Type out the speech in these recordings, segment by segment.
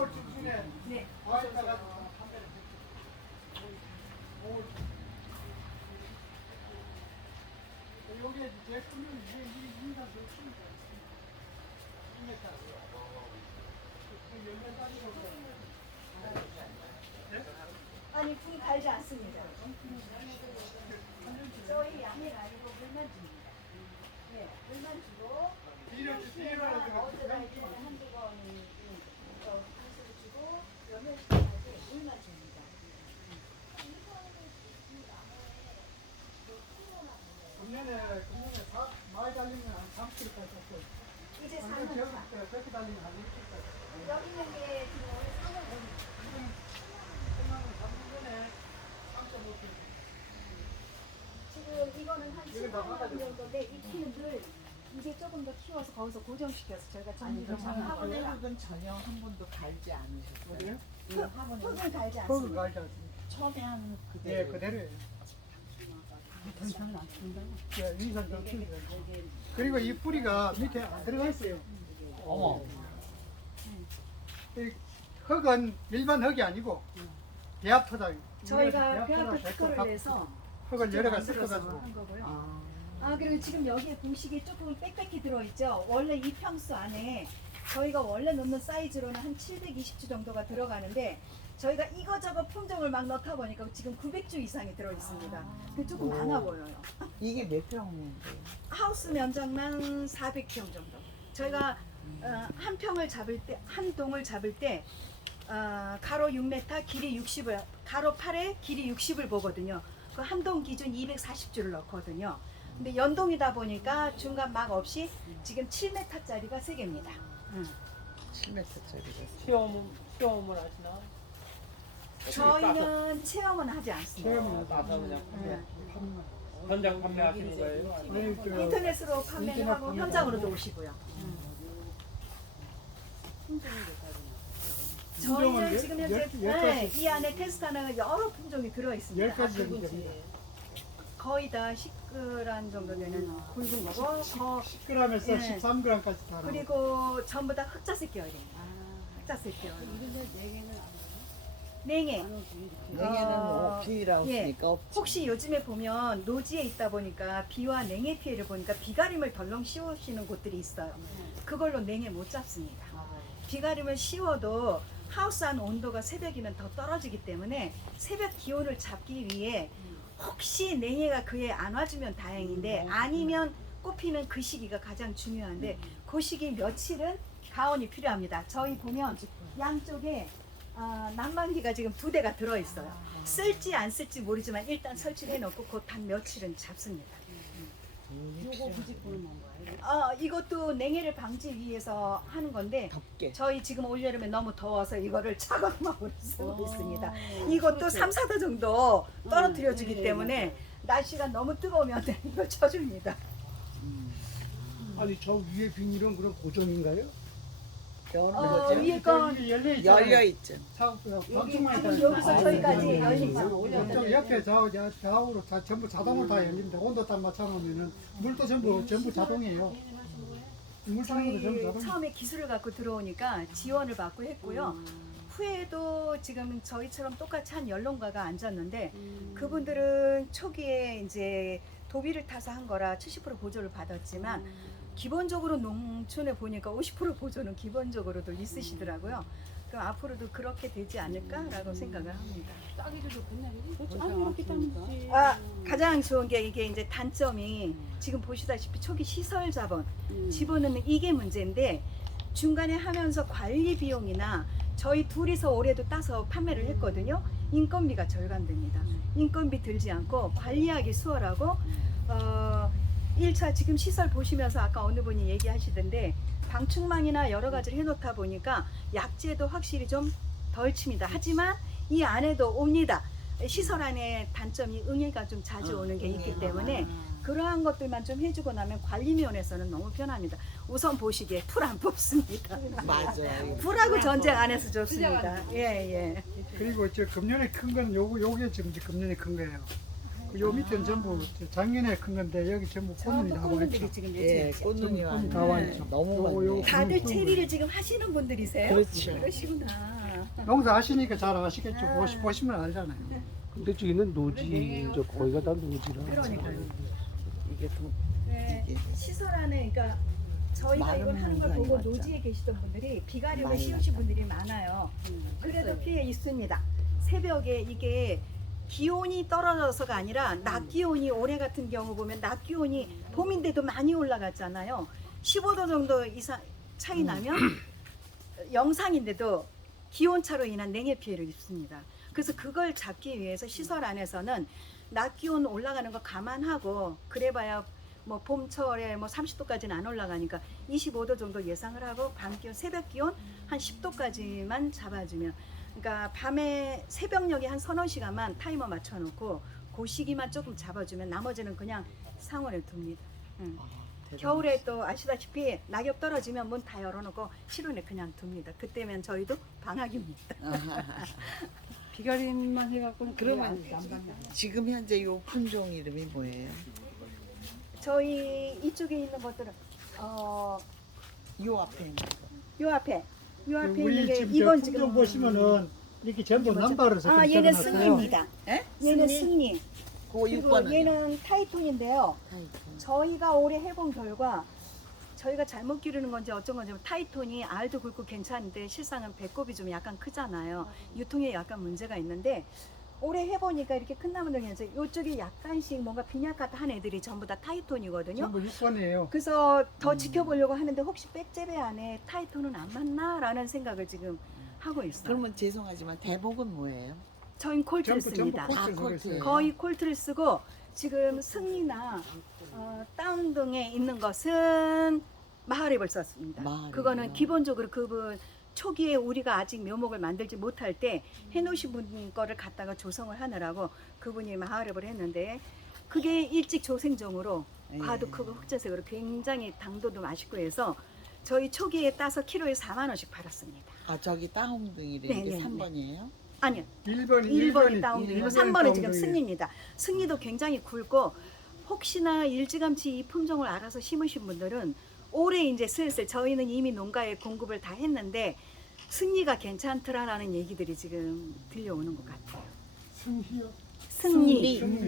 시골 중심에 네. 와이가 가지고 판매를 했죠. 여기에 제품은 이게 인간 좋습니다. 2m. 아니 불 달지 않습니다. 저희 양이 아니고 물만 줍니다. 네, 물만 주고 어디다 이제 한두 번 한수를 주고 연면시까지 물만 줍니다. 금년에 많이 달리면 한 3kg까지 떴어요. 이제 4년 차. 그렇게 달리면 한 1kg까지. 여기 있는 게 지금 오늘 4년 끝나면 3년 전에 3.5kg. 지금 이거는 한 18년 정도인데 이 키는 늘 이제 조금 더 키워서 거기서 고정시켜서 저희가 정리를 잘 하고 내가 화분은 전혀 한 번도 갈지 않으셨어요. 어디요? 이 화분은 흙을 달지 흙을 않습니다. 갈지 않습니다. 처음에 한 네, 그대로. 그대로예요. 이상은 안 쓴다. 네, 위산 좀 키우죠. 그리고 이 뿌리가 밑에 안 들어가 있어요. 어머. 이 흙은 일반 흙이 아니고 배합토다. 저희가 배합토 특허를 내서 흙을 여러 가지 만들어서 섞어가지고. 한 거고요. 아, 아 그리고 지금 여기에 보시기에 조금 빽빽히 들어있죠. 원래 이 평수 안에 저희가 원래 넣는 사이즈로는 한 720주 정도가 들어가는데 저희가 이거저거 품종을 막 넣다 보니까 지금 900주 이상이 들어있습니다. 그게 조금 많아 보여요. 이게 몇 평인데요? 하우스 면적만 400평 정도. 저희가 한 평을 잡을 때, 한 동을 잡을 때 가로 6m, 길이 60을, 가로 8에 길이 60을 보거든요. 그 한 동 기준 240주를 넣거든요. 근데 연동이다 보니까 중간 막 없이 지금 7m짜리가 3개입니다. 7m짜리가. 체험을 하시나? 저희는 체험은 하지 않습니다. 체험은 따서 그냥 네. 현장 판매하시는 거예요? 아니, 저 인터넷으로 판매를 인터넷 하고 판매. 현장으로도 오시고요. 저희는 지금 현재 네, 이 안에 테스트하는 여러 품종이 들어있습니다. 10가지 정도 됩니다. 거의 다 10g 정도 되는 굵은 거고 10g에서 예. 13g까지 다. 그리고 전부 다 흑자색 계열입니다. 흑자색 계열. 냉해. 냉해는 비라고 예. 쓰니까 없지. 혹시 요즘에 보면 노지에 있다 보니까 비와 냉해 피해를 보니까 비가림을 덜렁 씌우시는 곳들이 있어요. 그걸로 냉해 못 잡습니다. 비가림을 씌워도 하우스 안 온도가 새벽이면 더 떨어지기 때문에 새벽 기온을 잡기 위해 혹시 냉해가 그에 안 와주면 다행인데 아니면 꽃피는 그 시기가 가장 중요한데 그 시기 며칠은 가온이 필요합니다. 저희 보면 양쪽에 난방기가 지금 2대가 들어있어요. 쓸지 안 쓸지 모르지만 일단 설치를 해놓고 그 단 며칠은 잡습니다. 요거 부직 보는 건가요? 이것도 냉해를 방지 위해서 하는 건데 덥게. 저희 지금 올여름에 너무 더워서 이거를 차가운막으로 쓰고 있습니다. 아, 이것도 그렇죠. 3, 4도 정도 떨어뜨려 주기 네, 때문에 날씨가 너무 뜨거우면 이걸 쳐줍니다. 아니 저 위에 비닐은 그럼 고정인가요? 위에 건 열려 있잖아요. 열려 있죠. 방충망 지금 여기서 저기까지 열립니다. 저 옆에 좌우로 전부 자동으로 다 열립니다. 온도 딱 맞춰놓으면은 물도 전부 자동이에요. 물창도 전부 저희 자동. 처음에 기술을 갖고 들어오니까 지원을 받고 했고요. 후에도 지금 저희처럼 똑같이 한 연lon가가 앉았는데 그분들은 초기에 이제 도비를 타서 한 거라 70% 보조를 받았지만 기본적으로 농촌에 보니까 50% 보조는 기본적으로도 있으시더라고요. 그럼 앞으로도 그렇게 되지 않을까라고 생각을 합니다. 따기도 좋겠네. 아니 이렇게 따는지. 가장 좋은 게 이게 이제 단점이 지금 보시다시피 초기 시설 자본 집어넣는 이게 문제인데 중간에 하면서 관리 비용이나 저희 둘이서 올해도 따서 판매를 했거든요. 인건비가 절감됩니다. 인건비 들지 않고 관리하기 수월하고 1차 지금 시설 보시면서 아까 어느 분이 얘기하시던데 방충망이나 여러 가지를 해놓다 보니까 약재도 확실히 좀 덜 칩니다. 하지만 이 안에도 옵니다. 시설 안에 단점이 응애가 좀 자주 오는 게 있기 때문에 그러한 것들만 좀 해주고 나면 관리 면에서는 너무 편합니다. 우선 보시기에 풀 안 뽑습니다. 맞아요. 풀하고 전쟁 안 해서 좋습니다. 예, 예. 그리고 저 금년에 큰 건 요게 지금 금년에 큰 거예요. 요 밑에는 전부 작년에 큰 건데 여기 전부 꽃눈이 전부 나와 꽃분들이 있죠. 지금 예, 예지. 꽃눈이 좀 왔네. 다 와있죠. 너무 요 많네. 다들 체리를 지금 하시는 분들이세요? 그렇죠. 그러시구나. 농사 하시니까 잘 아시겠죠. 아. 보시면 알잖아요. 근데 저기는 노지, 이제 거기가 다 노지라. 그러니까요. 이게 좀 네, 이게 시설 안에 그러니까 저희가 마른 이걸 하는 걸 농사인 보고 것 같죠. 노지에 계시던 분들이 비가림을 많이 씌우신 분들이 많아요. 그래도 피해 있습니다. 새벽에 이게 기온이 떨어져서가 아니라 낮 기온이 올해 같은 경우 보면 낮 기온이 봄인데도 많이 올라갔잖아요. 15도 정도 이상 차이 나면 영상인데도 기온차로 인한 냉해 피해를 입습니다. 그래서 그걸 잡기 위해서 시설 안에서는 낮 기온 올라가는 거 감안하고 그래봐야 뭐 봄철에 뭐 30도까지는 안 올라가니까 25도 정도 예상을 하고 밤 기온 새벽 기온 한 10도까지만 잡아주면 그러니까 밤에 새벽녘에 한 서너 시간만 타이머 맞춰놓고 그 시기만 조금 잡아주면 나머지는 그냥 상온에 둡니다. 응. 겨울에 또 아시다시피 낙엽 떨어지면 문 다 열어놓고 실온에 그냥 둡니다. 그때면 저희도 방학입니다. 비가림만 해갖고는 그러면 난방이 지금 현재 요 품종 이름이 뭐예요? 저희 이쪽에 있는 것들은 요 앞에 있는 거. 요 앞에 있는 우리 게 지금 이건 저 지금 품종 보시면은 이렇게 전부 남발해서 아 얘는 승리입니다. 예? 얘는 승리. 그거 그리고 6번은 얘는 타이톤인데요. 저희가 올해 해본 결과 저희가 잘못 기르는 건지 어쩐 건지 타이톤이 알도 굵고 괜찮은데 실상은 배꼽이 좀 약간 크잖아요. 유통에 약간 문제가 있는데 올해 해보니까 이렇게 큰 나무들이면서 이쪽에 약간씩 뭔가 빈약하다 한 애들이 전부 다 타이톤이거든요. 전부 6번이에요. 그래서 더 지켜보려고 하는데 혹시 백제배 안에 타이톤은 안 맞나라는 생각을 지금 하고 있어요. 그러면 죄송하지만 대복은 뭐예요? 저희는 콜트를 전부 씁니다. 콜트를 다 쓰고 콜트예요. 있어요. 거의 콜트를 쓰고 지금 승리나 다운 등에 있는 것은 마하랩을 썼습니다. 마하랩이요? 그거는 기본적으로 그분 초기에 우리가 아직 묘목을 만들지 못할 때 해놓으신 분 거를 갖다가 조성을 하느라고 그분이 마하랩을 했는데 그게 일찍 조생종으로 예. 과도 크고 흑자색으로 굉장히 당도도 맛있고 해서 저희 초기에 따서 키로에 4만 원씩 팔았습니다. 아 저기 따홍둥이래 네, 이게 네, 3번이에요? 아니요. 1번이 1번이 다운되고 3번은 지금 다운되고. 승리입니다. 승리도 굉장히 굵고 혹시나 일찌감치 이 품종을 알아서 심으신 분들은 올해 이제 슬슬 저희는 이미 농가에 공급을 다 했는데 승리가 괜찮더라라는 얘기들이 지금 들려오는 것 같아요. 승희요.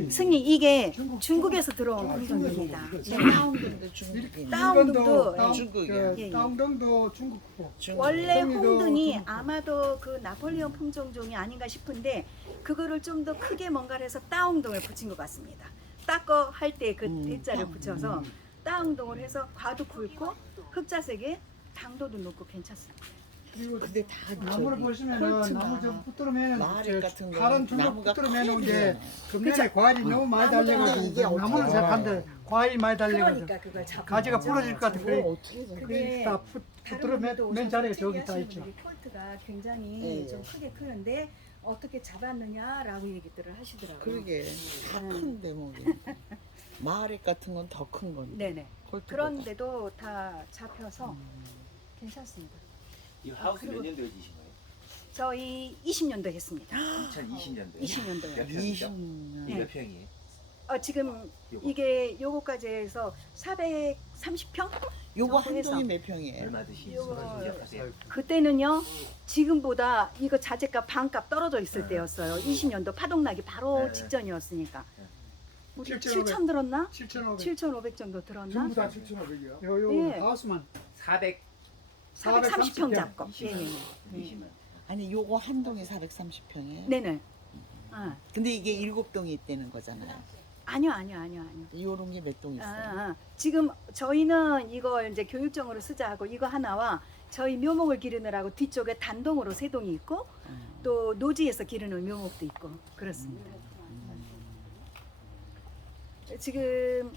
승리 이게 중국- 중국에서 들어온 아, 품종입니다. 중국에서. 네. 따홍둥도 중국이네. 다운등도 중국이요. 예, 예. 다운등도 중국고. 원래 승리도 홍등이 중국. 아마도 그 나폴레옹 품종종이 아닌가 싶은데 그거를 좀 더 크게 뭔가를 해서 따옹동을 붙인 것 같습니다. 따꺼 할 때 그 대자를 붙여서 따옹동을 해서 과도 굵고 흑자색에 당도도 높고 괜찮습니다. 그리고 근데 다 나무를 저기 보시면은 콜트나 나무 좀 붙들어매는 마하랩 같은 거 파란 중국 나무가 붙들어매는 커야 게 되잖아요. 금년에 과일이 너무 많이 나무가 달려가지고 이게 어떻게 나무는 알아요? 색한데 과일이 많이 달려가지고 그러니까 그걸 잡고 가지가 부러질 것 같아. 그걸 그래 어떻게 좀 그게 다 붙들어맨 자리가 저기 다 있죠. 콜트가 굉장히 예. 좀 크게 크는데 어떻게 잡았느냐라고 얘기들을 하시더라고요. 그러게 다 큰 대목이. 마하랩 같은 건 더 큰 건데. 네네. 콜트보다. 그런데도 다 잡혀서 괜찮습니다. 이 하우스 몇 년도에 지신 거예요? 저희 20년도 했습니다. 2020년도에. 20년도에. 몇 평이죠? 20년. 몇 평이에요? 지금 요거. 이게 요거까지 해서 430평? 요거 한 정부에서. 동이 몇 평이에요? 얼마 드시는 요거- 거 기억하세요? 그때는요 지금보다 이거 자재값 반값 떨어져 있을 때였어요. 20년도 파동나기 바로 네. 직전이었으니까. 우리 7,500. 7천 들었나? 7,500. 7,500 정도 들었나? 전부 다 7,500이요. 요 네. 하우스만 430평 잡고. 20만. 예, 예, 예. 20만. 아니 요거 한 동이 430평이에요? 네네. 아, 근데 이게 7동이 있다는 거잖아요. 아니요. 요런 게 몇 동 있어요? 지금 저희는 이걸 이제 교육정으로 쓰자 하고 이거 하나와 저희 묘목을 기르느라고 뒤쪽에 단동으로 3동이 있고 또 노지에서 기르는 묘목도 있고 그렇습니다. 지금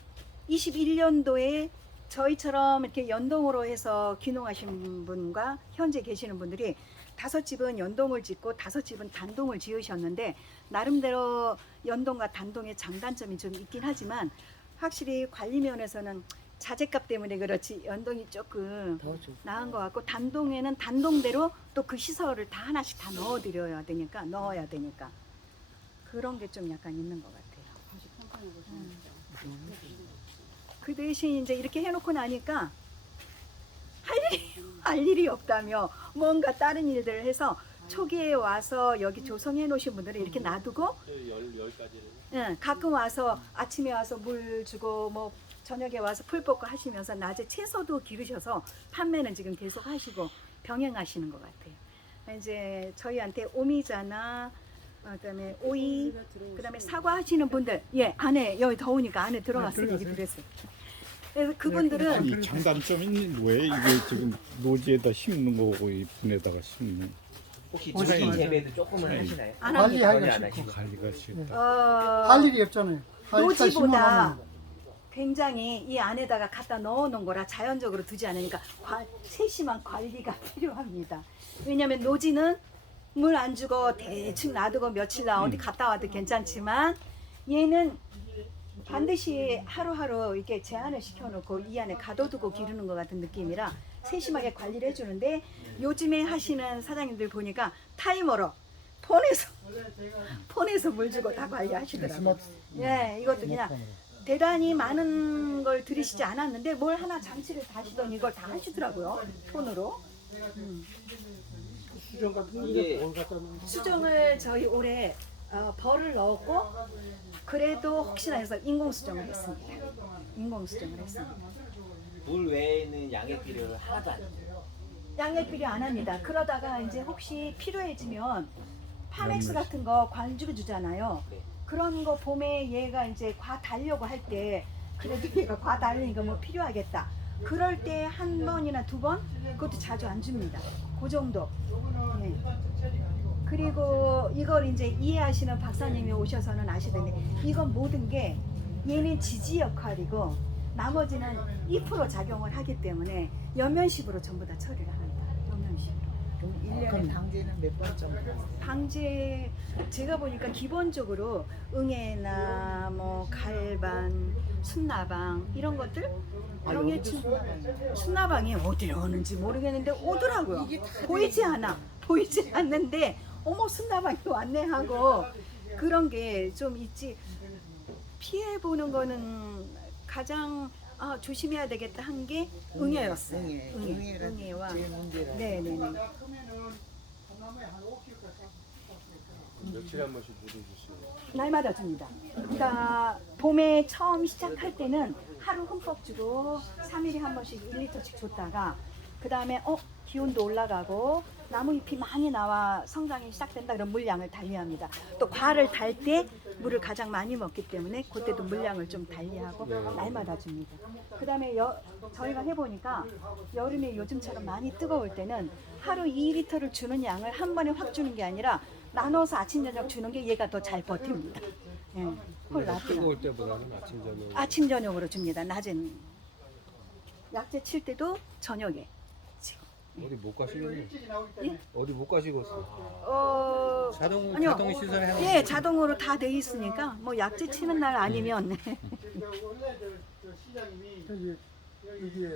21년도에 저희처럼 이렇게 연동으로 해서 귀농하신 분과 현재 계시는 분들이 5집은 연동을 짓고 5집은 단동을 지으셨는데 나름대로 연동과 단동의 장단점이 좀 있긴 하지만 확실히 관리 면에서는 자재값 때문에 그렇지 연동이 조금 더 좋고. 나은 것 같고 단동에는 단동대로 또 그 시설을 다 하나씩 다 넣어야 되니까 그런 게 좀 약간 있는 것 같아요. 그 대신 이제 이렇게 해놓고 나니까 할 일이 없다며 뭔가 다른 일들을 해서 초기에 와서 여기 조성해 놓으신 분들은 이렇게 놔두고 응, 가끔 와서 아침에 와서 물 주고 뭐 저녁에 와서 풀 뽑고 하시면서 낮에 채소도 기르셔서 판매는 지금 계속 하시고 병행하시는 것 같아요. 이제 저희한테 오미자나 그다음에 오이, 그다음에 사과 하시는 분들, 예, 안에 여기 더우니까 안에 들어갔으니 들어가세요. 그랬어요. 그래서 그분들은 이 장단점이 뭐예요? 이게 지금 노지에다 심는 거고 이 분에다가 심는 혹시 맞아요. 주식 맞아요. 재배도 조금은 하시나요? 안 합니다. 전혀 관리하기가 안 싫고 하시고. 관리가 쉽다. 할 일이 없잖아요. 노지보다 굉장히 이 안에다가 갖다 넣어 놓은 거라 자연적으로 두지 않으니까 세심한 관리가 필요합니다. 왜냐하면 노지는 물 안 주고 대충 놔두고 며칠 나 어디 갔다 와도 괜찮지만 얘는 반드시 하루하루 이렇게 제한을 시켜놓고 이 안에 가둬두고 기르는 것 같은 느낌이라 세심하게 관리를 해주는데 요즘에 하시는 사장님들 보니까 타이머로 폰에서 물 주고 다 관리하시더라고요. 예, 이것도 그냥 대단히 많은 걸 들이시지 않았는데 뭘 하나 장치를 다시더니 이걸 다 하시더라고요. 폰으로. 수정 같은 거 이게 뭘 갖다 놓은 수정을 저희 올해 벌을 넣었고 그래도 혹시나 해서 인공수정을 했습니다. 인공수정을 했습니다. 물 외에는 양액 비료를 하나도 안 줘요. 양액 비료 안 합니다. 그러다가 이제 혹시 필요해지면 파맥스 같은 거 관주로 주잖아요. 네. 그런 거 봄에 얘가 이제 과 달려고 할 때 그래도 얘가 과 달리니까 뭐 필요하겠다. 그럴 때 한 번이나 두 번? 그것도 자주 안 줍니다. 그 정도. 네. 그리고 이걸 이제 이해하시는 박사님이 오셔서는 아시던데 이건 모든 게 얘는 지지 역할이고 나머지는 2% 작용을 하기 때문에 연면식으로 전부 다 처리를 합니다. 연면식으로. 1년에 방제는 몇 번 정도 하세요? 방제 제가 보니까 기본적으로 응애나 뭐 갈반, 순나방 이런 것들 병해충 순나방이 어디에 오는지 모르겠는데 오더라고요. 보이지 않는데 어머 순나방이 왔네 하고 그런 게 좀 있지. 피해 보는 거는 가장 조심해야 되겠다 한 게 응애였어요. 응애가 응애와 제일 문제라. 네네네. 며칠에 한 번씩 물을 주시고 날마다 줍니다. 그러니까 봄에 처음 시작할 때는 하루 흠뻑 주고 3일에 한 번씩 1리터씩 줬다가 그 다음에 기온도 올라가고 나무 잎이 많이 나와 성장이 시작된다 그러면 물량을 달리합니다. 또 과를 달 때 물을 가장 많이 먹기 때문에 그때도 물량을 좀 달리하고 날마다 줍니다. 그 다음에 저희가 해보니까 여름에 요즘처럼 많이 뜨거울 때는 하루 2리터를 주는 양을 한 번에 확 주는 게 아니라 나눠서 아침 저녁 주는 게 얘가 더 잘 버팁니다. 예, 그걸 놔두라. 뜨거울 때보다는 아침 저녁 아침 저녁으로 줍니다. 낮에는 약재 칠 때도 저녁에. 어디 못 가시겠네. 예? 어디 못 가시겠어. 자동 아니요. 자동 시설 해. 예, 자동으로 다 돼 있으니까 뭐 약재 치는 날 아니면 이게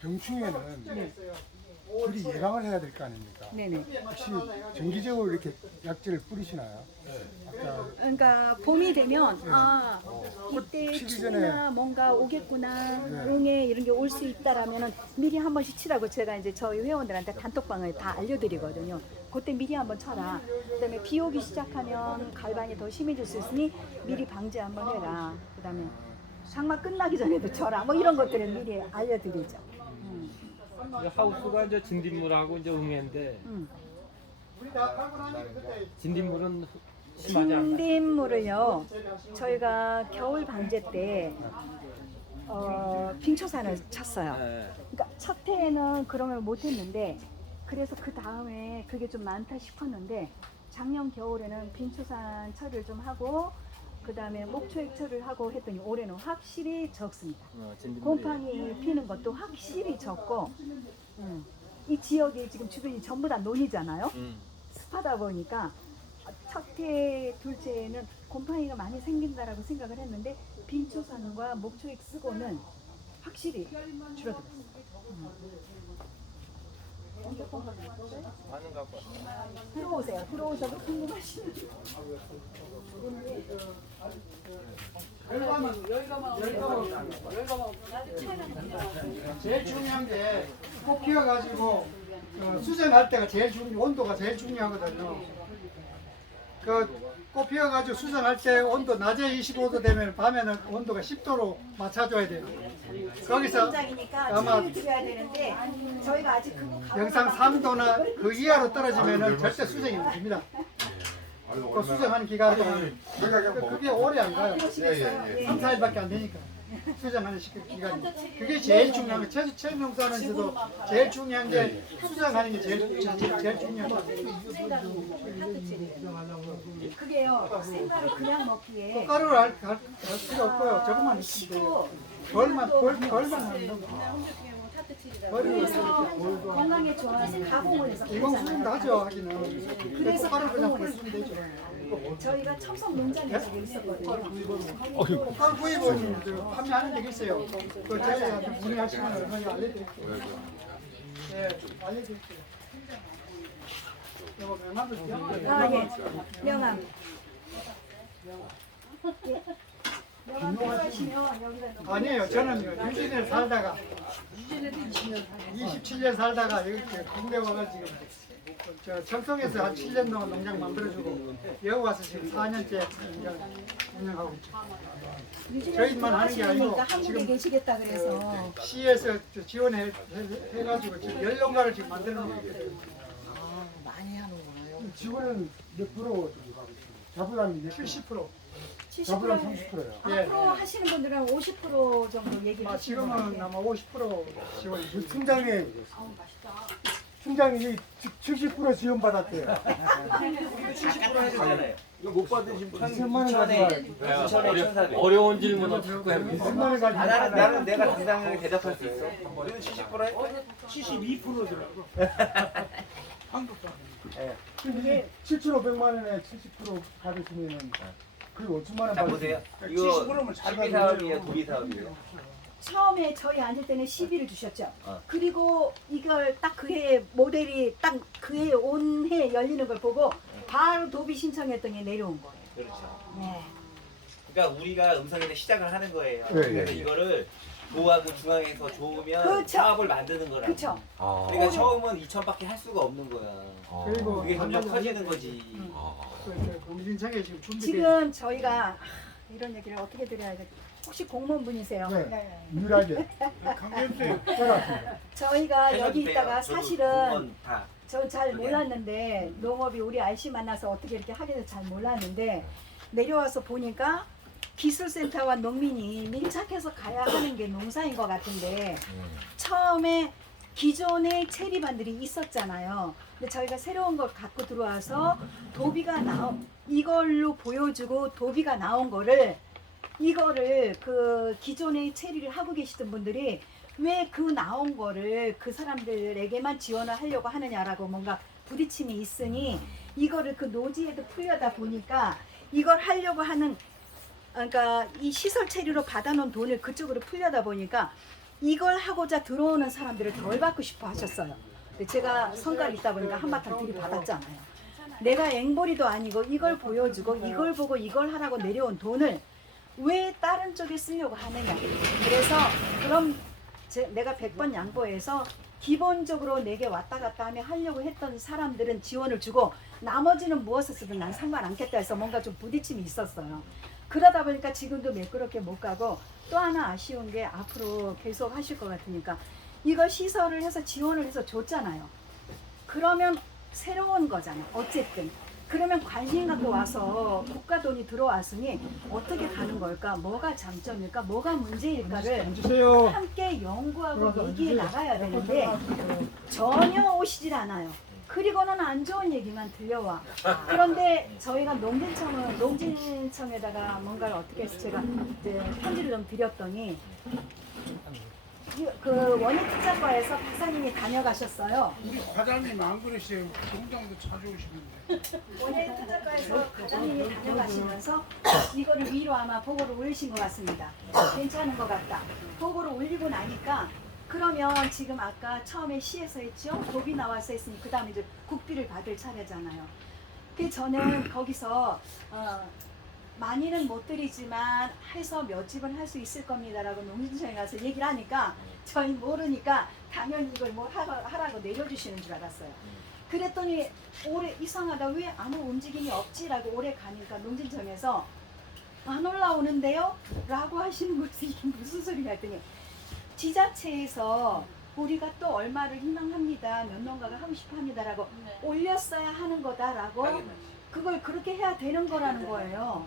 병충해는 우리 예방을 해야 될 거 아닙니까? 네네. 혹시 정기적으로 이렇게 약재를 뿌리시나요? 아까 그러니까 봄이 되면 이때 피기 추위나 뭔가 오겠구나 응애 이런 게 올 수 있다라면은 미리 한 번씩 치라고 제가 이제 저희 회원들한테 단톡방을 다 알려드리거든요. 그때 미리 한번 쳐라. 그다음에 비 오기 시작하면 갈반이 더 심해질 수 있으니 미리 방제 한번 해라. 그다음에 장마 끝나기 전에도 쳐라. 뭐 이런 것들을 미리 알려드리죠. 이제 하우스가 이제 진딧물하고 이제 응애인데 진딧물은 심하지 않나? 진딧물을요 저희가 겨울 방제 때 빙초산을 쳤어요. 네. 그러니까 첫 해에는 그런 걸 못했는데 그래서 그 다음에 그게 좀 많다 싶었는데 작년 겨울에는 빙초산 처리를 좀 하고 그 다음에 목초액 처리를 하고 했더니 올해는 확실히 적습니다. 곰팡이 피는 것도 확실히 적고 이 지역이 지금 주변이 전부 다 논이잖아요. 습하다 보니까 첫 해, 둘째 해는 곰팡이가 많이 생긴다라고 생각을 했는데 빙초산과 목초액 쓰고는 확실히 줄어들었어요. 들어오세요. 들어오셔서 궁금하시면. 제일 중요한 게 꼭 키워가지고 수정할 때가 제일 온도가 제일 중요하거든요. 꽃 피워가지고 수정할 때 온도 낮에 25도 되면 밤에는 온도가 10도로 맞춰줘야 돼요. 거기서 현장이니까 아마 주의를 드려야 되는데 저희가 아직 그거 영상 3도나 그 이하로 떨어지면 절대 수정이 안 됩니다. 그 수정하는 기간 동안 그게 오래 안 가요. 3, 4일밖에 안 되니까. 수정하는 기간이. 그게 제일 중요한 거. 채소농사하면서도 제일 중요한 게 수정하는 게 제일 중요하죠. 그게요. 생가루 그냥 먹기에 꽃가루를 할 필요 없고요. 저것만 있으면 돼요. 벌만 하는 거. 건강에 좋아서 가공을 해서 이건 팔잖아요. 수정도 하죠, 하기는. 그래서 꽃가루 그냥 가공을 뿌리면 되죠. 저희가 첨성 농장에서 있었거든요. 꽃가루 구입은 판매하는 데가 있어요. 그 저희한테 문의하시면 얼마나 알려드릴게요. 네, 알려드릴게요. 이거 명함도 드릴게요. 아 예. 명함. 예. 명함 필요하시면 여기다 아니에요. 저는 유진에 살다가 27년 살다가 이렇게 국내 와가지고 저 청송에서 한 7년 동안 농장 만들어주고 여기 와서 지금 4년째 운영하고 있죠. 저희만 하는 게 아니고 하시니까 한국에 지금 계시겠다 그래서 시에서 지원해가지고 지금 연lon가를 지금 만들어 놓고 있어요. 많이 하는구나요. 지구는 몇 프로 자부담이 몇 프로? 70%. 자부담 70% 30%예요. 예. 앞으로 하시는 분들은 50% 정도 얘기를 하시는 지금은 아마 50% 지원. 그 팀장이 70% 지원받았대요. 70% 해주잖아요. 이거 못 받으신 분 2천만 원 가져와. 2,400. 어려운 질문을 자꾸 해. 2천만 원 가지고. 나는 내가 당당하게 대답할 수 있어. 우리는 70% 해? 72%더라고. 이게 7,500만 원에 70% 받으시면은 그리고 5천만 원 자 받으시면 보세요. 이거 취미 사업이에요, 도비 사업이에요. 처음에 저희 앉을 때는 10일을 주셨죠. 어. 그리고 이걸 딱 그해 모델이 딱 그해 온 해 열리는 걸 보고 바로 도비 신청했더니 내려온 거예요. 그렇죠. 네. 그러니까 우리가 음성에서 시작을 하는 거예요. 네, 그래서 네. 이거를 도하고 중앙에서 좋으면 그렇죠. 사업을 만드는 거라. 그렇죠. 그러니까 처음은 2천밖에 할 수가 없는 거야. 그리고 그게 점점 커지는 거지. 공진청에 지금 준비돼. 지금 저희가 이런 얘기를 어떻게 드려야 돼? 혹시 공무원분이세요? 네. 유일하게. 저희가 여기 해줘도 있다가 돼요. 저도 사실은 공무원 다. 전 잘 그게. 몰랐는데 농업이 우리 RC 만나서 어떻게 이렇게 하게 돼서 잘 몰랐는데 내려와서 보니까 기술센터와 농민이 밀착해서 가야 하는 게 농사인 것 같은데 처음에 기존의 체리반들이 있었잖아요. 근데 저희가 새로운 걸 갖고 들어와서 이걸로 보여주고 도비가 나온 거를 이거를 그 기존의 체리를 하고 계시던 분들이 왜 그 나온 거를 그 사람들에게만 지원을 하려고 하느냐라고 뭔가 부딪힘이 있으니 이거를 그 노지에도 풀려다 보니까 이걸 하려고 하는 그러니까 이 시설 체류로 받아놓은 돈을 그쪽으로 풀려다 보니까 이걸 하고자 들어오는 사람들을 덜 받고 싶어 하셨어요. 근데 제가 성깔이 있다 보니까 한바탕 들이받았잖아요. 내가 앵벌이도 아니고 이걸 보여주고 이걸 보고 이걸 하라고 내려온 돈을 왜 다른 쪽에 쓰려고 하느냐. 그래서 그럼 내가 100번 양보해서 기본적으로 내게 왔다 갔다 하며 하려고 했던 사람들은 지원을 주고 나머지는 무엇을 쓰든 난 상관 않겠다 해서 뭔가 좀 부딪힘이 있었어요. 그러다 보니까 지금도 매끄럽게 못 가고 또 하나 아쉬운 게 앞으로 계속 하실 것 같으니까 이걸 시설을 해서 지원을 해서 줬잖아요. 그러면 새로운 거잖아. 어쨌든. 그러면 관심 갖고 와서 국가 돈이 들어왔으니 어떻게 가는 걸까? 뭐가 장점일까? 뭐가 문제일까를 주세요. 함께 연구하고 얘기해 나가야 되는데 전혀 오시질 않아요. 그리고는 안 좋은 얘기만 들려와. 그런데 저희가 농진청에다가 뭔가를 어떻게 해서 제가 이제 편지를 좀 드렸더니 그 원예투자과에서 박사님이 다녀가셨어요. 우리 과장님 안 그러세요? 공장도 자주 오시는데. 원예투자과에서 과장님이 다녀가시면서 이거를 위로 아마 보고를 올리신 것 같습니다. 괜찮은 것 같다. 보고를 올리고 나니까 그러면 지금 아까 처음에 시에서 했죠? 법이 나와서 했으니 그 다음에 이제 국비를 받을 차례잖아요. 그 저는 거기서 많이는 못 드리지만 해서 몇 집은 할 수 있을 겁니다라고 농진청에 가서 얘기를 하니까 저희 모르니까 당연히 이걸 뭐 하라고 내려주시는 줄 알았어요. 그랬더니 올해 이상하다 왜 아무 움직임이 없지라고 올해 가니까 농진청에서 안 올라오는데요? 라고 하시는 것이 이게 무슨 소리가 했더니 지자체에서 우리가 또 얼마를 희망합니다. 몇 농가가 하고 싶어 합니다라고 올렸어야 하는 거다라고 그걸 그렇게 해야 되는 거라는 거예요.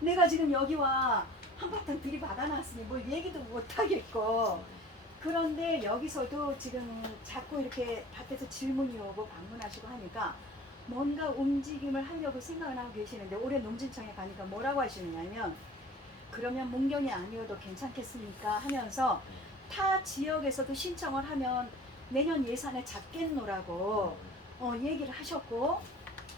내가 지금 여기 와 한바탕 들이받아놨으니 뭘 얘기도 못하겠고 그런데 여기서도 지금 자꾸 이렇게 밭에서 질문이 오고 방문하시고 하니까 뭔가 움직임을 하려고 생각을 하고 계시는데 올해 농진청에 가니까 뭐라고 하시느냐면 그러면 문경이 아니어도 괜찮겠습니까 하면서 타 지역에서도 신청을 하면 내년 예산에 잡겠노라고 얘기를 하셨고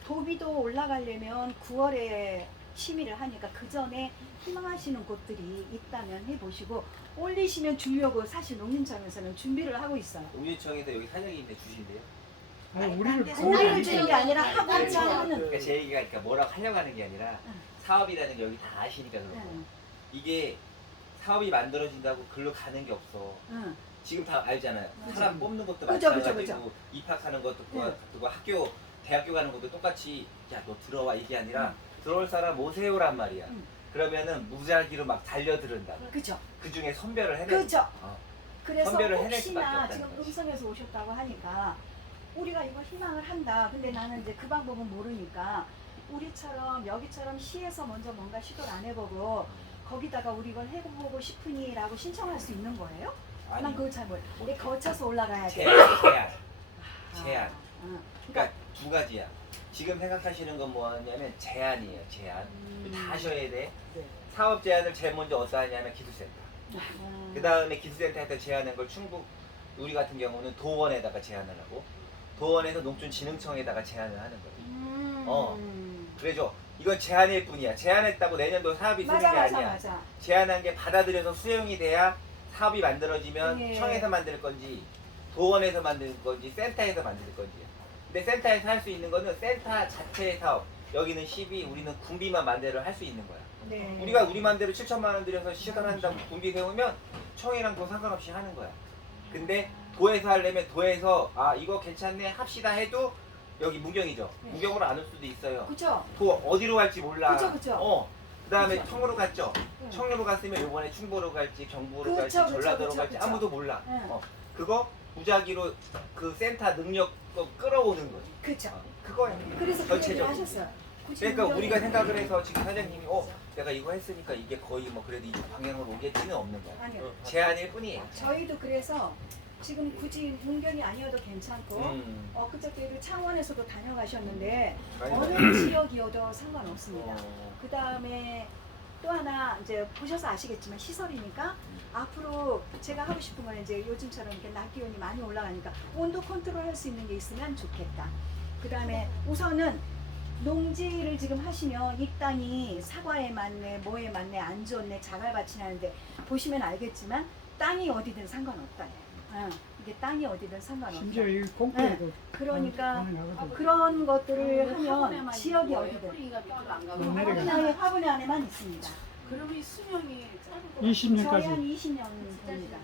도비도 올라가려면 9월에 심의를 하니까 그 전에 희망하시는 곳들이 있다면 해보시고 올리시면 주려고 사실 농림청에서는 준비를 하고 있어요. 농림청에서 여기 사장님인데 주신대요. 아니, 우리를 우리를 주는 게 아니라 하고자 하는 그러니까 제 얘기가 그러니까 뭐라고 하려고 하는 게 아니라 사업이라는 게 여기 다 아시니까 그렇고 이게 사업이 만들어진다고 글로 가는 게 없어. 지금 다 알잖아요. 사람 뽑는 것도 그죠, 마찬가지고 입학하는 것도 그거 학교 대학교 가는 것도 똑같이 야 너 들어와 이게 아니라 들어올 사람 오세요란 말이야. 그러면은 무작위로 막 달려들은다. 그죠. 그 중에 선별을 해내. 그죠. 그래서 선별을 해낼 수밖에 혹시나 없다는 지금 거지. 음성에서 오셨다고 하니까 우리가 이거 희망을 한다. 근데 나는 이제 그 방법은 모르니까 우리처럼 여기처럼 시에서 먼저 뭔가 시도를 안 해보고 거기다가 우리 이걸 해보고 싶으니라고 신청할 수 있는 거예요? 난 아니, 그걸 잘 몰라. 근데 거쳐서 올라가야 돼. 제한. 그러니까 두 가지야. 지금 생각하시는 건 뭐냐면 제한이에요. 제한. 다 하셔야 돼. 네. 사업 제한을 제일 먼저 어디서 하냐면 기술센터. 그 다음에 기술센터에서 제안한 걸 충북 우리 같은 경우는 도원에다가 제안을 하고 도원에서 농촌진흥청에다가 제안을 하는 거예요. 그래죠. 이건 제안일 뿐이야. 제안했다고 내년도 사업이 되는 게 아니야. 맞아. 제안한 게 받아들여서 수용이 돼야 사업이 만들어지면 예. 청에서 만들 건지 도원에서 만들 건지 센터에서 만들 건지야. 근데 센터에서 할 수 있는 거는 센터 자체의 사업. 여기는 시비, 우리는 군비만 만대를 할 수 있는 거야. 네. 우리가 우리 맘대로 7천만 원 들여서 시설한다고 군비 세우면 청이랑 도 상관없이 하는 거야. 근데 도에서 하려면 도에서 아 이거 괜찮네 합시다 해도 여기 문경이죠. 네. 문경으로 안 올 수도 있어요. 그죠. 도 어디로 갈지 몰라. 그죠. 그다음에 그죠. 청으로 갔죠. 응. 청으로 갔으면 이번에 충북으로 갈지 경북으로 그쵸, 갈지 그쵸, 전라도로 그쵸, 갈지 그쵸. 아무도 몰라. 응. 그거 무작위로 그 센터 능력 끌어오는 거지. 그죠. 그거야. 그래서 그 얘기를 전체적으로. 하셨어요. 굳이 그러니까 문경이 우리가 생각을 해서 지금 사장님이 내가 이거 했으니까 이게 거의 뭐 그래도 이쪽 방향으로 오겠지는 없는 거야. 아니요. 제한일 뿐이에요. 저희도 그래서 지금 굳이 문경이 아니어도 괜찮고 그저께도 창원에서도 다녀가셨는데 어느 지역이어도 상관없습니다. 그 다음에 또 하나 이제 보셔서 아시겠지만 시설이니까 앞으로 제가 하고 싶은 건 이제 요즘처럼 이렇게 낮 기온이 많이 올라가니까 온도 컨트롤 할 수 있는 게 있으면 좋겠다. 그 다음에 우선은 농지를 지금 하시면 이 땅이 사과에 맞네, 뭐에 맞네, 안 좋네, 자갈밭이 나는데 보시면 알겠지만 땅이 어디든 상관없다. 이게 땅이 어디든 상관없다. 심지어 이 콩쿠르도 그러니까 가능하거든. 그런 것들을 하면 지역이 어디든 내려가. 화분의 화분의 안에만 있습니다. 그러면 수명이 짧을 것 20년까지. 저희 한 20년 됩니다.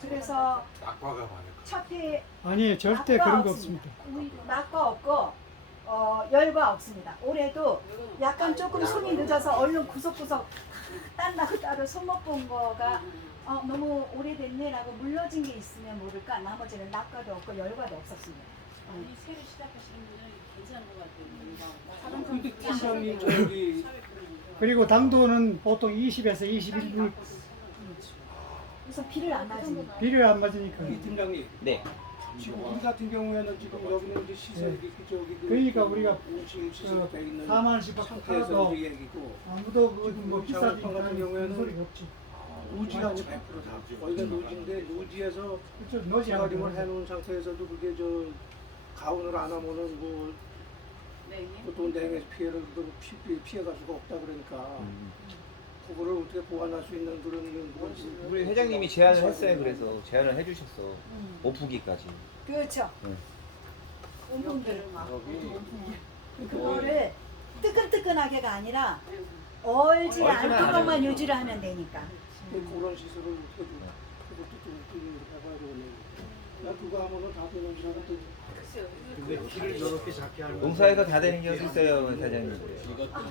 그래서 낙과가 많을 첫해 아니, 절대 낙과 그런 거 없습니다. 없습니다. 낙과 없고 열과 없습니다. 올해도 약간 조금 손이 늦어서 얼른 구석구석 딴다고 따로 손못 본 거가 너무 오래됐네라고 물러진 게 있으면 모를까 나머지는 낙과도 없고 열과도 없었습니다. 이 새로 시작하시는 분은 괜찮은 것 같아요. 근데 팀장님 저기 그리고 당도는 보통 20에서 21분 그래서 비를 안 맞으니까. 비를 안 맞으니까. 이 팀장님 네. 지금 우리 같은 경우에는 지금 여기는 이제 시설이 저기 그러니까 우리가 우심 시설 돼 있는 4만 원씩 받고 상태에서 팔아도 이제 얘기고 아무도 그뭐 비싸지 장학금 같은 않다는 경우에는 소리가 없지. 우지가 100%다 거기가 노지인데 노지에서 그렇죠. 너지 않고. 재활용을 해놓은 상태에서도 그게 저 가온을 안 하면은 뭐 네. 보통 냉에서 피해를 피해갈 수가 없다 그러니까 그거를 어떻게 보관할 수 있는 그런 우리 회장님이 제안을 했어요. 그래서 제안을 해주셨어. 오프기까지. 그렇죠. 네. 온풍기를 여기 그거를 뜨끈뜨끈하게가 아니라 얼지 않는 것만 유지를 하면 되니까. 그런 시설을 어떻게 좀 그것도 좀 해봐야 되겠네요. 나 그거 하면은 다 되는 줄 알았더니. 근데 길을 저렇게 작게 하는 농사에서 다 되는 게 어디 있어요, 사장님. 이것도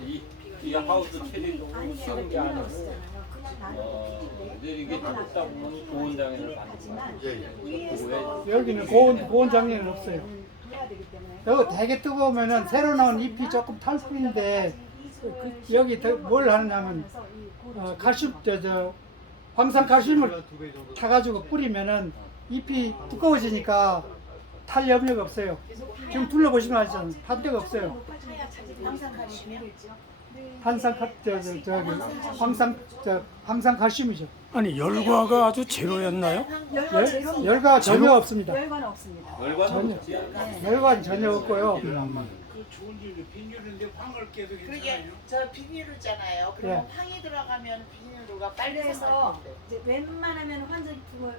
이 하우스 체리도 쉬운 게 아니고 근데 이게 뜯다 보면 좋은 장애를 받는 위에서 여기는 고온 장애는 없어요. 해야 되기 때문에. 여기 되게 뜨거우면은 새로 나온 잎이 조금 탈 뿐인데 여기 뭘 하느냐면 칼슘 황산 칼슘을 타가지고 뿌리면은 잎이 두꺼워지니까 탈 염려가 없어요. 지금 둘러보시면 알잖아요. 탈 데가 없어요. 황산 칼슘이죠. 아니 열과가 아주 제로였나요? 열과 전혀 없습니다. 열과는 없습니다. 결과는 없지 않아요. 열과는 전혀 없고요. 그 좋은 질이 비닐인데 황을 깨도 그게 괜찮아요. 저 비닐루잖아요. 그러면 황이 들어가면 비닐루가 빨리 그래서 생성되는데. 이제 웬만하면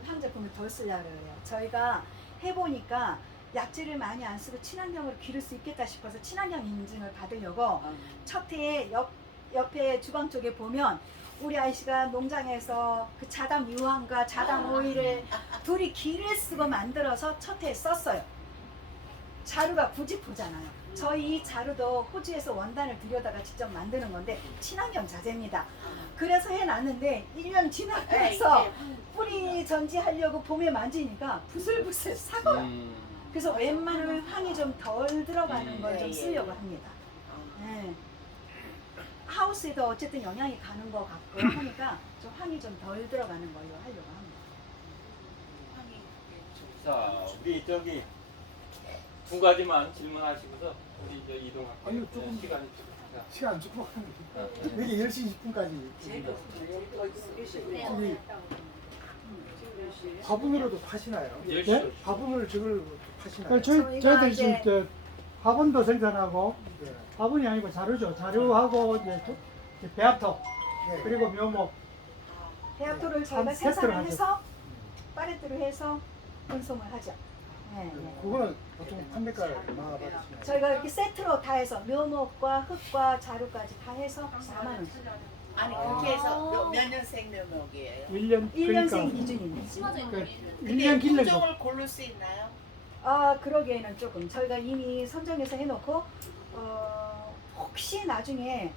황제품을 덜 쓰려고 해요. 저희가 해보니까 약재를 많이 안 쓰고 친환경으로 기를 수 있겠다 싶어서 친환경 인증을 받으려고 첫 해에 옆에 주방 쪽에 보면 우리 아이씨가 농장에서 그 자담 유황과 자담 오일을 둘이 기를 쓰고 만들어서 첫 해에 썼어요. 자루가 부지포잖아요. 저희 이 자루도 호주에서 원단을 들여다가 직접 만드는 건데 친환경 자재입니다. 그래서 해놨는데 1년 지나면서 뿌리 전지하려고 봄에 만지니까 부슬부슬 사고요. 그래서 웬만하면 황이 좀 덜 들어가는 걸 좀 쓰려고 합니다. 네. 하우스에도 어쨌든 영향이 가는 것 같고 하니까 좀 황이 좀 덜 들어가는 걸로 하려고 합니다. 자, 우리 저기 두 가지만 질문하시고서 우리 이제 이동할게요. 아니요, 조금 시간이 시간 조금 여기 10시 20분까지 저기 화분으로도 파시나요? 네? 화분을 저걸 파시나요? 저희들이 지금 화분도 생산하고 네. 화분이 아니고 자루죠. 자루하고 이제 배합토 네. 그리고 묘목 배합토를 저희가 한 세트로 생산을 해서 파레트로 해서 운송을 하죠. 네, 네. 그거는 보통 판매가 얼마 받으시나요? 저희가 이렇게 세트로 다 해서 묘목과 흙과 자루까지 다 해서 4만 원. 아니 그렇게 해서 몇 년생 묘목이에요? 1년 1년생 기준입니다. 그 근데 1년 길러서 품종을 고를 수 있나요? 아 그러기에는 조금 저희가 이미 선정해서 해놓고 혹시 나중에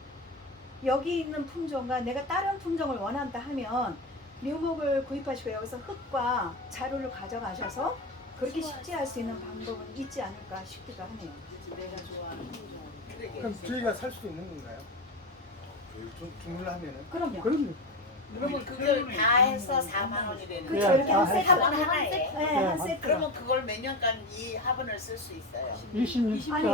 여기 있는 품종과 내가 다른 품종을 원한다 하면 묘목을 구입하시고 여기서 흙과 자루를 가져가셔서 그렇게 쉽게 할 수 있는 방법은 있지 않을까 싶기도 하네요. 그럼 저희가 살 수도 있는 건가요? 주문을 하면은? 그럼요. 그럼요. 그러면 그걸 다 해서 4만 원이 되는 그렇죠. 네, 이렇게 한 다 세트. 화분 하나에? 네, 한 세트. 그러면 그걸 몇 년간 이 화분을 쓸 수 있어요? 20년 아니,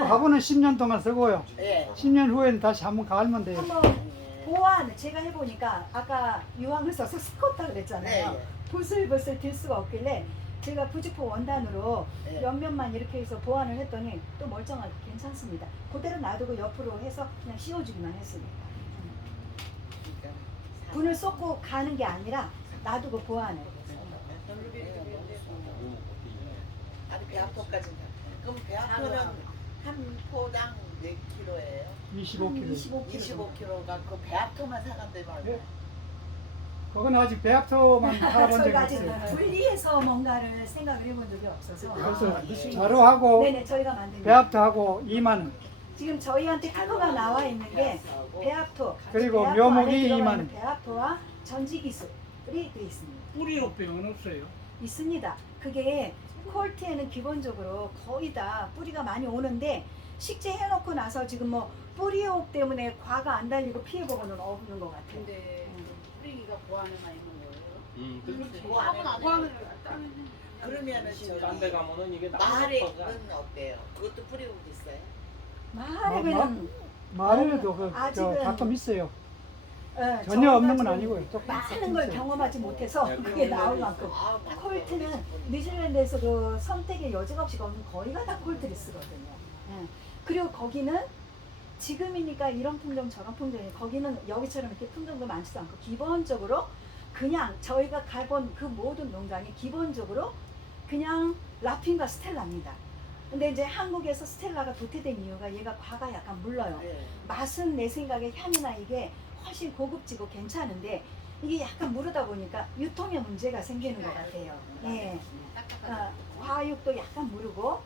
화분은 10년 동안 쓰고요. 네. 10년 후에는 다시 한번 갈면 돼요. 한번 보완 제가 해보니까 아까 유황을 써서 스쿼터 그랬잖아요. 네. 부슬부슬 들 수가 없길래 제가 부직포 원단으로 네. 옆면만 이렇게 해서 보완을 했더니 또 멀쩡하게 괜찮습니다. 그대로 놔두고 옆으로 해서 그냥 씌워주기만 했으니까. 분을 쏟고 가는 게 아니라 놔두고 보완을. 아니 배합토까지는. 그럼 배합토는 한 포당 몇 킬로예요? 25kg. 25킬로가 그 배합토만 사간다면 얼마? 네. 그건 아직 배합토만 팔아본 적이 저희가 아직 없어요. 분리해서 뭔가를 생각을 해본 적이 없어서. 그래서 자루하고 네네 저희가 만든 게. 배합토하고 2만 원. 지금 저희한테 특허가 나와 있는 게 배합토 그리고 배합토 묘목이 안에 들어가 2만 있는 원. 배합토와 전지 기술이 되어 있습니다. 뿌리 욕병은 없어요. 있습니다. 그게 콜트에는 기본적으로 거의 다 뿌리가 많이 오는데 식재해놓고 나서 지금 뭐 뿌리옥 때문에 과가 안 달리고 피해보고는 없는 것 같아요. 근데 뿌리기가 보안에만 있는 거예요. 그렇지. 보안을 따는 그러면은 딴데 저기 가면은 이게 마을액은 어때요? 그것도 뿌리고 있어요? 마을에는 마을에도 그, 아직은- 가끔 있어요. 예, 전혀 없는 건 저희가 아니고요. 지금 조금 많은 걸 있어요. 경험하지 못해서 그게 나올 만큼. 아, 콜트는 뉴질랜드에서 그 선택의 여지가 없이 거긴 거의가 다 콜트를 쓰거든요. 예. 그리고 거기는 지금이니까 이런 품종 저런 품종이 거기는 여기처럼 이렇게 품종도 많지도 않고 기본적으로 그냥 저희가 가본 그 모든 농장이 기본적으로 그냥 라핀과 스텔라입니다. 근데 이제 한국에서 스텔라가 도태된 이유가 얘가 과가 약간 물러요. 맛은 내 생각에 향이나 이게 훨씬 고급지고 괜찮은데 이게 약간 무르다 보니까 유통에 문제가 생기는 것 같아요. 예. 과육도 약간 무르고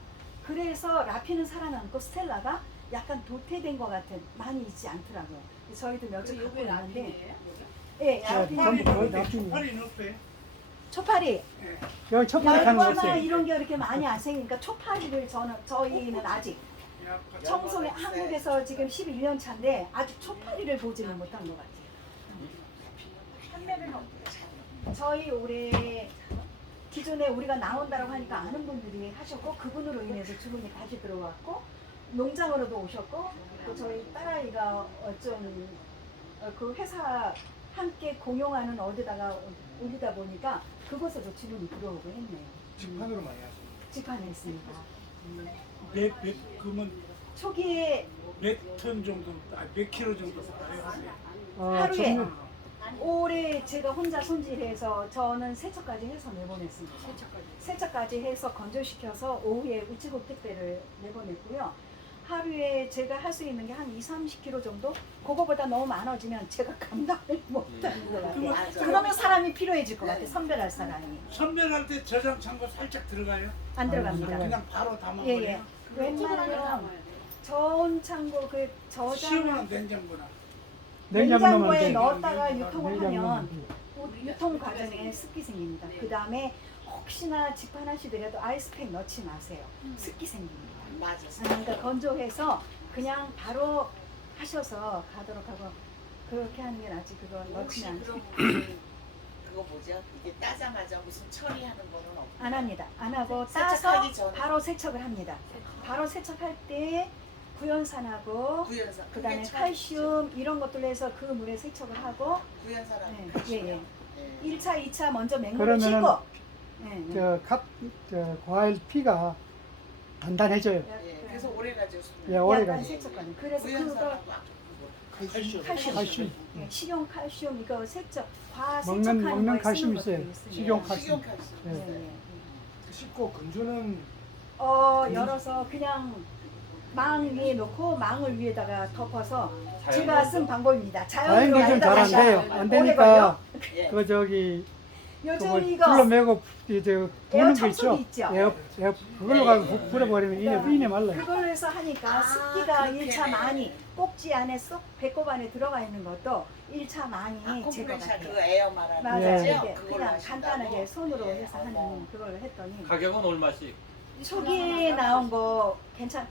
그래서 라핀은 살아남고 스텔라가 약간 도태된 것 같은 많이 있지 않더라고요. 저희도 몇 개 갖고 있는데 예, 전부 거의 나중에. 팔이 어때? 초파리 여기 첫번에 가는 거 열과나 없어요. 이런 게 이렇게 많이 안 생기니까 초파리를 저희는 아직 청송에 한국에서 지금 11년 차인데 아직 초파리를 보지는 못한 것 같아요. 판매는 저희 올해 기존에 우리가 나온다고 하니까 아는 분들이 하셨고 그분으로 인해서 주문이 다시 들어왔고 농장으로도 오셨고 또 저희 딸아이가 좀 그 회사 함께 공용하는 어디다가 올리다 보니까 그곳에서 주문이 들어오고 했네요. 직판으로 많이 하세요. 직판했습니다. 그러면 초기에 몇 톤 정도, 몇 킬로 정도 하세요? 하루에 올해 제가 혼자 손질해서 저는 세척까지 해서 내보냈습니다. 세척까지 해서 건조시켜서 오후에 우체국 택배를 내보냈고요. 하루에 제가 할 수 있는 게 한 20-30kg 정도? 그거보다 너무 많아지면 제가 감당을 못하는 것 같아요. 그러면 사람이 필요해질 것 같아요. 선별할 사람이. 선별할 때 저장 창고 살짝 들어가요? 안 들어갑니다. 그냥 바로 담아버려요? 예. 웬만하면 저온 창고 그 저장을 시원한 냉장고나. 냉장고에 넣었다가 유통을 하면 유통 과정에 습기 생깁니다. 그 다음에 혹시나 직판하시더라도 아이스팩 넣지 마세요. 습기 생깁니다. 맞아. 그러니까 건조해서 그냥 바로 하셔서 가도록 하고 그렇게 하는 게 낫지. 그거 혹시 넣지는 그럼 그거 뭐죠? 이게 따자마자 무슨 처리하는 거는 없나요? 안 합니다. 안 하고 따서 세척하기 전에? 바로 세척을 합니다. 바로 세척할 때 구연산하고 구연산. 그다음에 그게 참 칼슘 이런 것들로 해서 그 물에 세척을 하고 구연산하고 네, 칼슘. 예. 예. 1차, 2차 먼저 맹물을 그러면은 씻고 저 과일 피가 단단해져요. 예. 그래서 오래 가죠. 예, 오래 약간 가죠. 세척하는. 그래서 그거 구연산하고 칼슘, 칼슘. 예, 식용 칼슘 이거 세척 과 먹는 세척하는 거에 칼슘 쓰는 있어요. 것들이 있습니다. 식용 칼슘. 식용 칼슘. 예. 예, 예. 씻고 건조는 열어서 그냥 망 위에 놓고 망을 위에다가 덮어서 제가 쓴 방법입니다. 자연으로 다행히 좀 잘 안 돼요. 안 오래 되니까 예. 그 저기 요즘 이거 불러매고 이제 부는 거 있죠. 청소기 있죠? 그걸로 가서 불어버리면 이내 말라요. 그걸로 해서 하니까 습기가 1차 많이 꼭지 안에 쏙 배꼽 안에 들어가 있는 것도 1차 많이 제거가 콤프레셔 돼요. 그 에어 말하는 맞아요. 예. 이게 거죠? 그걸로 그냥 하신다고? 간단하게 손으로 예. 해서 하는 그걸 했더니 가격은 얼마씩? 초기에 나온 거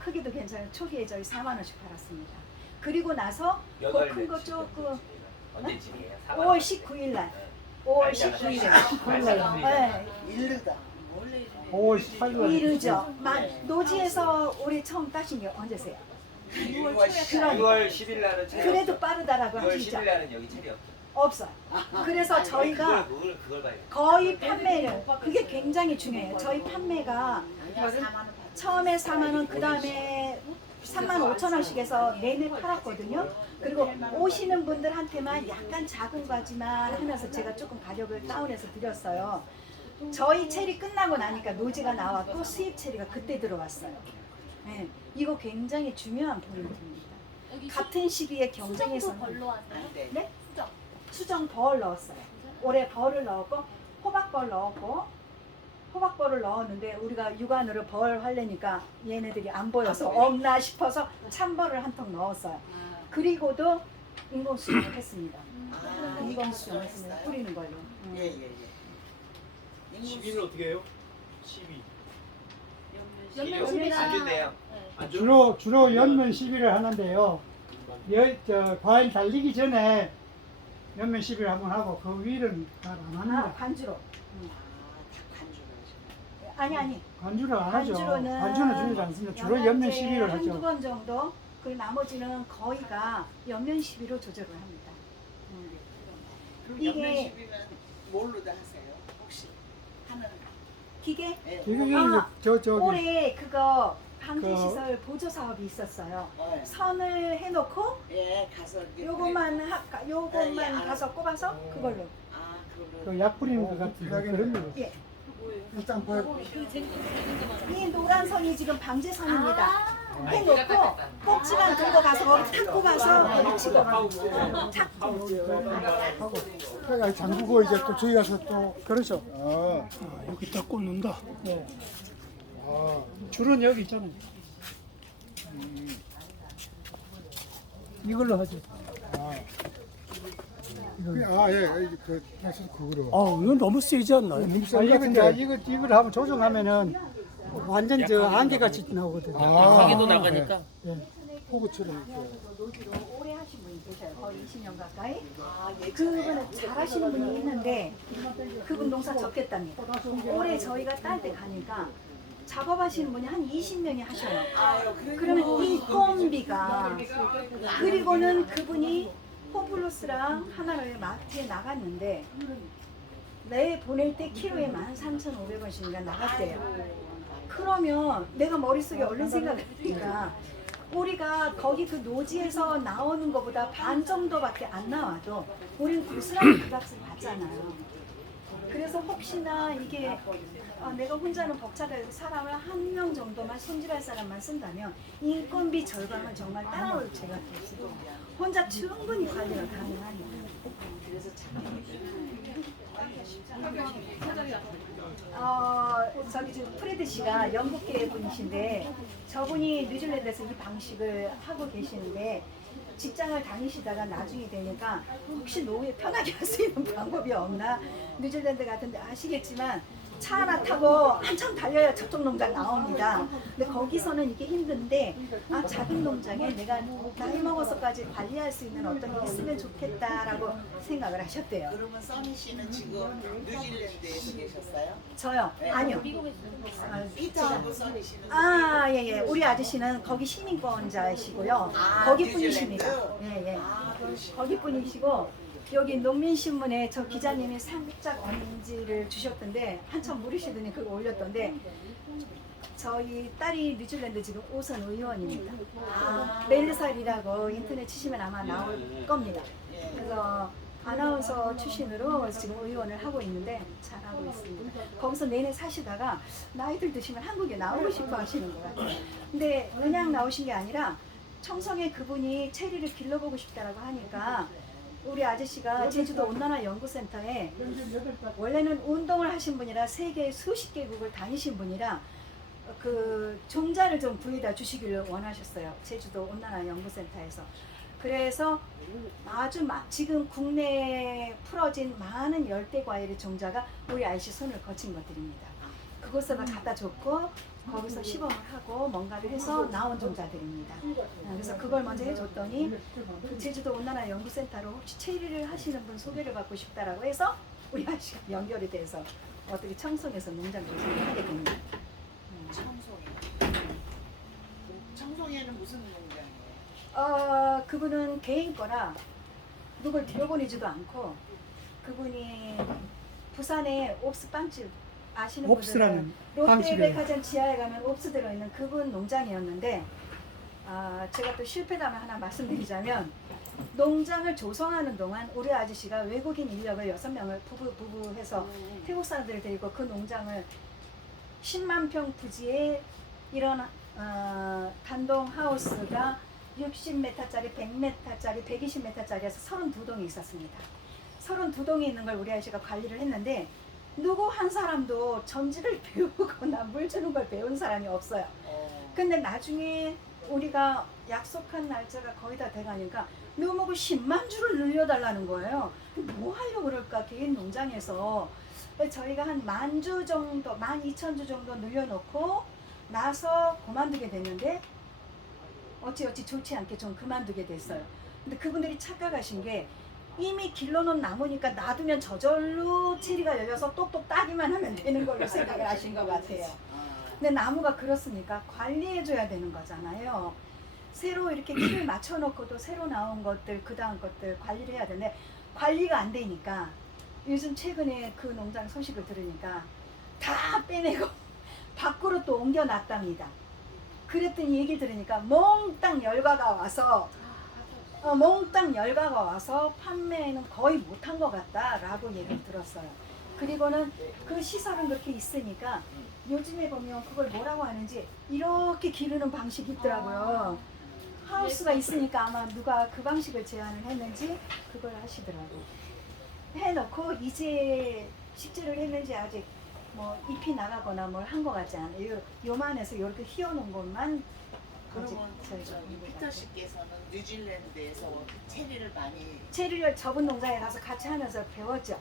크기도 괜찮아요. 초기에 저희 4만 원씩 팔았습니다. 그리고 나서 그 큰 거 조금 언제쯤이에요? 5월 19일 날 5월 19일에 네. 이르다. 5월 18일. 이르죠. 노지에서 올해 처음 따신 게 언제세요? 6월 10일 날은 체리 그래도 없죠. 빠르다라고 6월 하시죠? 10일 날은 여기 체리 없죠. 없어요. 그래서 저희가 그걸 봐야 돼. 거의 판매를 그게 굉장히 중요해요. 저희 판매가 처음에 4만 원, 그 다음에 3만 5천 원씩 해서 내내 팔았거든요. 그리고 오시는 분들한테만 약간 작은 과지만 하면서 제가 조금 가격을 다운해서 드렸어요. 저희 체리 끝나고 나니까 노지가 나왔고 수입 체리가 그때 들어왔어요. 네, 이거 굉장히 중요한 포인트입니다. 같은 시기에 경쟁에서 네? 수정 벌 넣었어요. 올해 벌을 넣었고 호박벌 넣었고 호박벌을 넣었는데 우리가 육안으로 벌 하려니까 얘네들이 안 보여서 없나 싶어서 참벌을 한 통 넣었어요. 그리고도 인공수정을 했습니다. 인공수정을 했습니다. 뿌리는 걸로. 예예예. 12는 어떻게 해요? 12. 안 준대요. 주로 연면 시비를 하는데요. 과일 달리기 전에 연면 시비를 한번 하고 그 위는 잘 안 합니다. 관주로. 간주를 아니. 관주를 안 하죠. 관주로는 관주는 주지 않습니다. 주로 연면 시비를 한두 하죠. 번 정도. 그리고 나머지는 거의가 연면 시비로 조절을 합니다. 그럼 이게- 연면 시비는 뭘로 다 하세요? 혹시 하는 기계? 예. 이게 아, 저기 올해 그거 방제시설 보조 사업이 있었어요. 네. 선을 해놓고 예, 가서 이렇게 요것만 예, 요것만 알아서. 가서 꼽아서 그걸로. 아, 그걸로. 그 약 뿌리는 것 같은 그런 거. 예. 일단 뭐 이 노란 선이 지금 방제선입니다. 해놓고 꼭지만 들고 가서 거기 탁 꼽아서 거기 치고 하고 그러니까 잠그고 이제 또 저희 가서 또 그렇죠. 아, 여기 딱 꽂는다. 네. 아, 줄은 여기 있잖아요. 이걸로 하죠. 예, 그 사실 그거로. 이건 너무 세지 않나요? 이걸 한번 조정하면은 완전 저 안개같이 나오거든요. 가게도 나가니까. 포구처럼 이렇게. 노지로 오래 하신 분이 계셔요. 거의 20년 가까이. 예, 그분은 잘하시는 분이 있는데 그분 농사 적겠답니다. 올해 저희가 딸 때 가니까 작업하시는 분이 한 20명이 하셔요. 그러면 인건비가 그리고는 그분이 홈플러스랑 하나를 마트에 나갔는데 내 보낼 때 키로에 13,500원씩인가 나갔대요. 그러면 내가 머릿속에 얼른 생각하니까 우리가 거기 그 노지에서 나오는 것보다 반 정도밖에 안 나와도 우리는 고스란히 그 값을 받잖아요. 그래서 혹시나 이게 내가 혼자는 벅차게 사람을 한 명 정도만 손질할 사람만 쓴다면 인건비 절감은 정말 따라올 제가 있어요. 혼자 충분히 관리가 가능하니까. 그래서 참. 저기 지금 프레드 씨가 영국계 분이신데 저분이 뉴질랜드에서 이 방식을 하고 계시는데 직장을 다니시다가 나중에 되니까 혹시 노후에 편하게 할 수 있는 방법이 없나? 뉴질랜드 같은데 아시겠지만 차 하나 타고 한참 달려야 저쪽 농장 나옵니다. 근데 거기서는 이게 힘든데 작은 농장에 내가 나이 먹어서까지 관리할 수 있는 어떤 게 있으면 좋겠다라고 생각을 하셨대요. 그러면 써니 씨는 지금 뉴질랜드에서 계셨어요? 저요? 아니요. 피터하고 써니 씨는 예. 우리 아저씨는 거기 시민권자이시고요. 거기 분이십니다. 예. 거기 분이시고 여기 농민신문에 저 기자님이 살짝 언지를 주셨던데 한참 물으시더니 그거 올렸던데 저희 딸이 뉴질랜드 지금 5선 의원입니다. 멜리살이라고 인터넷 치시면 아마 나올 겁니다. 그래서 아나운서 출신으로 지금 의원을 하고 있는데 잘하고 있습니다. 거기서 내내 사시다가 나이들 드시면 한국에 나오고 싶어 하시는 것 같아요. 근데 그냥 나오신 게 아니라 청성에 그분이 체리를 길러보고 싶다라고 하니까 우리 아저씨가 제주도 온난화 연구센터에 원래는 운동을 하신 분이라 세계 수십 개국을 다니신 분이라 그 종자를 좀 구해다 주시기를 원하셨어요. 제주도 온난화 연구센터에서. 그래서 아주 지금 국내에 풀어진 많은 열대 과일의 종자가 우리 아저씨 손을 거친 것들입니다. 그것을 갖다 줬고 거기서 시범을 하고 뭔가를 해서 나온 종자들입니다. 그래서 그걸 먼저 해줬더니 그 제주도 온난화 연구센터로 혹시 체리를 하시는 분 소개를 받고 싶다라고 해서 우리 아저씨가 연결이 돼서 어떻게 청송에서 농장 조성을 하게 됩니다. 청송에는 무슨 농장이에요? 그분은 개인 거라 누굴 들여보내지도 않고 그분이 부산에 옵스 빵집 아시는 분들은 롯데백화점 지하에 가면 옵스 들어있는 그분 농장이었는데 제가 또 실패담을 하나 말씀드리자면 농장을 조성하는 동안 우리 아저씨가 외국인 인력을 6명을 부부해서 태국 사람들을 데리고 그 농장을 10만 평 부지에 이런 단독 하우스가 60m짜리, 100m짜리, 120m짜리에서 32동이 있었습니다. 32동이 있는 걸 우리 아저씨가 관리를 했는데 누구 한 사람도 전지를 배우거나 물 주는 걸 배운 사람이 없어요. 근데 나중에 우리가 약속한 날짜가 거의 다 돼가니까 너무 그 10만 주를 늘려달라는 거예요. 뭐 하려고 그럴까 개인 농장에서. 저희가 한 10,000주 정도, 12,000주 정도 늘려놓고 나서 그만두게 됐는데 어찌어찌 좋지 않게 좀 그만두게 됐어요. 근데 그분들이 착각하신 게 이미 길러놓은 나무니까 놔두면 저절로 체리가 열려서 똑똑 따기만 하면 되는 걸로 생각을 하신 것 같아요. 근데 나무가 그렇습니까? 관리해줘야 되는 거잖아요. 새로 이렇게 키를 맞춰놓고도 새로 나온 것들, 그 다음 것들 관리를 해야 되는데 관리가 안 되니까 요즘 최근에 그 농장 소식을 들으니까 다 빼내고 밖으로 또 옮겨놨답니다. 그랬더니 얘기 들으니까 몽땅 열과가 와서 몽땅 열과가 와서 판매는 거의 못한 것 같다라고 얘기를 들었어요. 그리고는 그 시설은 그렇게 있으니까 요즘에 보면 그걸 뭐라고 하는지 이렇게 기르는 방식이 있더라고요. 하우스가 있으니까 아마 누가 그 방식을 제안을 했는지 그걸 하시더라고요. 해놓고 이제 식재를 했는지 아직 뭐 잎이 나가거나 뭘 한 것 같지 않아요. 요만해서 이렇게 휘어놓은 것만 아직 그러면 저희가 저기 본것 피터 같아요. 씨께서는 뉴질랜드에서 체리를 많이 체리를 저분 농장에 가서 같이 하면서 배웠죠.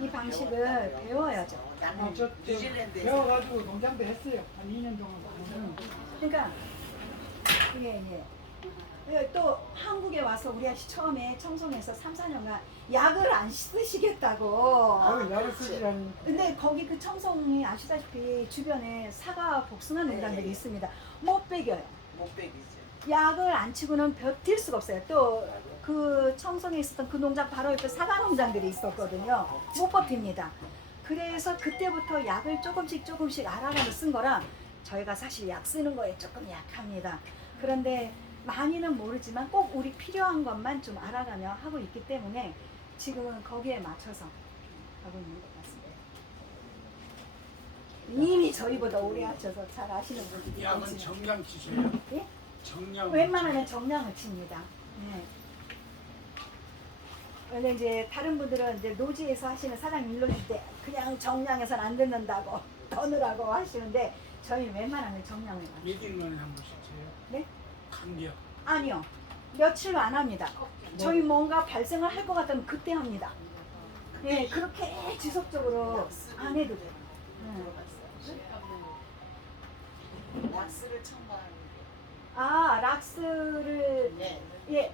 이 방식을 배워야죠. 나는 저 뉴질랜드에서 배워가지고 농장도 했어요. 한 2년 동안. 그러니까 예. 또 한국에 와서 우리 아저씨 처음에 청송에서 3, 4년간 약을 안 쓰시겠다고. 약을 쓰시라니. 근데 거기 그 청송이 아시다시피 주변에 사과 복숭아 농장들이 있습니다. 못 배겨요. 못 베기죠. 약을 안 치고는 버틸 수가 없어요. 또 그 청송에 있었던 그 농장 바로 옆에 사과 농장들이 있었거든요. 못 버팁니다. 그래서 그때부터 약을 조금씩 알아가면서 쓴 거라 저희가 사실 약 쓰는 거에 조금 약합니다. 그런데 많이는 모르지만 꼭 우리 필요한 것만 좀 알아가며 하고 있기 때문에 지금은 거기에 맞춰서 하고 있는 것 같습니다. 이미 저희보다 오래 하셔서 잘 아시는 분들이 약은 계시네요. 정량 치세요? 예? 정량. 웬만하면 정량을 칩니다. 네. 근데 이제 다른 분들은 이제 노지에서 하시는 사장님 일러줄 때 그냥 정량해서는 안 듣는다고 더 넣으라고 하시는데 저희는 웬만하면 정량을 맞춰요. 일주일만에 한 번씩 쳐요? 네? 감기약. 아니요. 며칠 안 합니다. 저희 뭔가 발생을 할 것 같으면 그때 합니다. 네, 그렇게 지속적으로 안 해도 돼요. 락스를 첨가하는 아, 락스를 네. 예.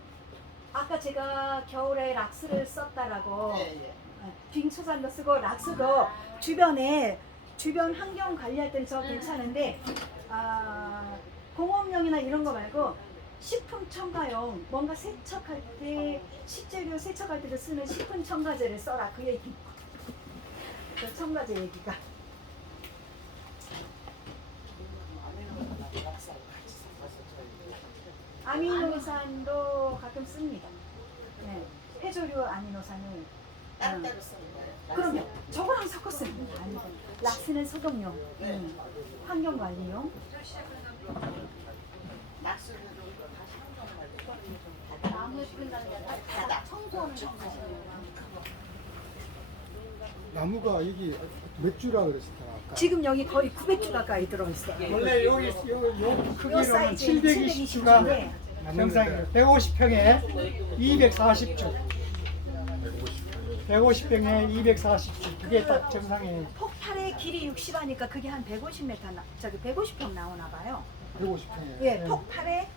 아까 제가 겨울에 락스를 썼다라고 네. 빙초산도 쓰고 락스도 주변 환경 관리할 때는 저 괜찮은데 공업용이나 이런 거 말고 식품 첨가용 뭔가 세척할 때 식재료 세척할 때도 쓰는 식품 첨가제를 써라 그 얘기. 그 첨가제 얘기가. 아미노산도 가끔 씁니다. 네. 해조류 아미노산을 따로따로 쓰는 거예요. 그럼요. 저거랑 섞어 씁니다. 락스는 소독용, 환경관리용. 락스를 나무 뿌린다는 게 아니라 바다 청소하는 거 하시네요. 나무가 여기 몇 주라 그러시더라. 아까. 지금 여기 거의 900주 가까이 들어있어요. 원래 여기 요 크기로는 사이즈 720주가 정상이에요. 150평에 240주. 150평에 240주. 그게 딱 정상이에요. 폭발의 길이 60하니까 그게 한 150m 저기 150평 나오나 봐요. 150평에. 예, 폭발의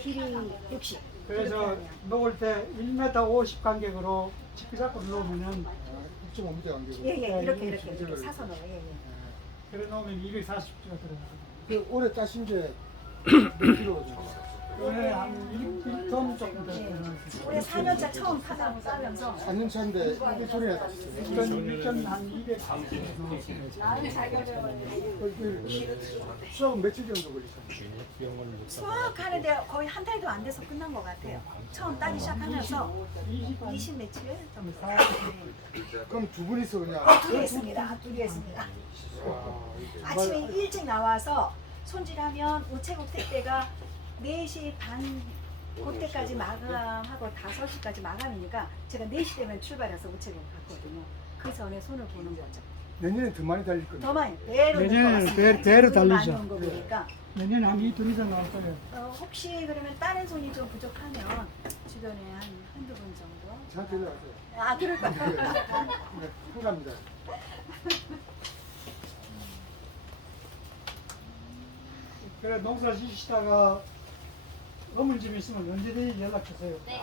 길이 60. 그래서 먹을 때 1m 50 간격으로 치크 잡고 놓으면은 6.5m 간격으로. 예, 이렇게 사선으로. 예. 그래 놓으면 240주가 들어가요. 그 올해 따신 게 몇 킬로죠? 오늘 한 1톤 정도 되는 올해 4년차 처음 파다고 따면서 4년 차인데 1톤이나 따셨어요. 1톤 한 200. 수학은 며칠 정도 걸리셨나요? 수확하는데 거의 한 달도 안 돼서 끝난 것 같아요. 처음 따기 시작하면서 20 며칠 정도. 그럼 두 분이서 그냥 둘이 했습니다. 아침에 일찍 나와서 손질하면 우체국 택배가 4시 반 그때까지 마감하고 5시까지 마감이니까 제가 4시 되면 출발해서 우체국 갔거든요. 그 전에 손을 보는 거죠. 내년엔 더 많이 달릴 건데. 더 많이 배로 내년에는 배로 달리죠. 많이 온 거 보니까 내년에 한 2톤 이상 나올 거예요. 혹시 그러면 다른 손이 좀 부족하면 주변에 한두 분 정도. 저한테 연락하세요. 아 그럴까요? 네, 한갑니다. 그래 농사 지시다가 어머니 있으면 언제든지 연락 주세요. 네.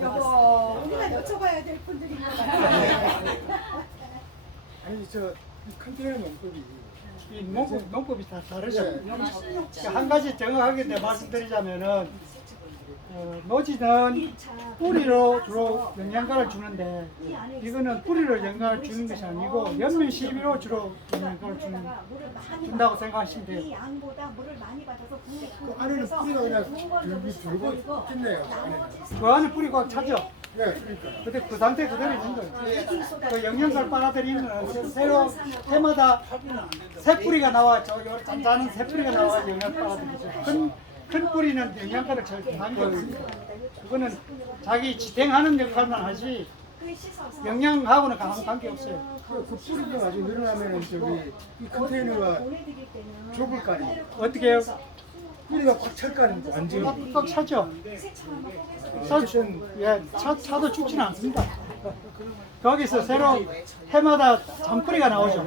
여보 우리가 여쭤봐야 될 분들이 있는 것 같아요. 아니 저 컨테이너 농법이 이 농법이 다 다르죠. 네. 그러니까 한 가지 정확하게 내 말씀드리자면은 노지는 뿌리로 주로 영양가를 주는데 이거는 뿌리로 영양가를 주는 것이 아니고 연면 시비로 주로 영양가를 준다고 생각하시면 돼요. 이 양보다 물을 많이 받아서 그 안에는 뿌리가 그냥 줄기 들고 있겠네요. 안에는. 그 안에 뿌리 꽉 차죠. 네, 그러니까. 근데 그 상태 그대로 있는 거예요. 그 영양가를 빨아들이면 새로 해마다 새 뿌리가 나와. 저기 잔잔한 새 뿌리가 나와 영양 빨아들이죠. 큰 뿌리는 영양가를 잘 많이 없습니다. 그거는 자기 지탱하는 역할만 하지 영양하고는 아무 관계 없어요. 그 뿌리가 아주 늘어나면 저기 이 컨테이너가 좁을 거 아니에요. 어떻게 해요? 뿌리가 꽉 찰 거 아닙니까? 완전히. 꽉 차죠. 차도 죽지는 않습니다. 거기서 새로 해마다 잔뿌리가 나오죠.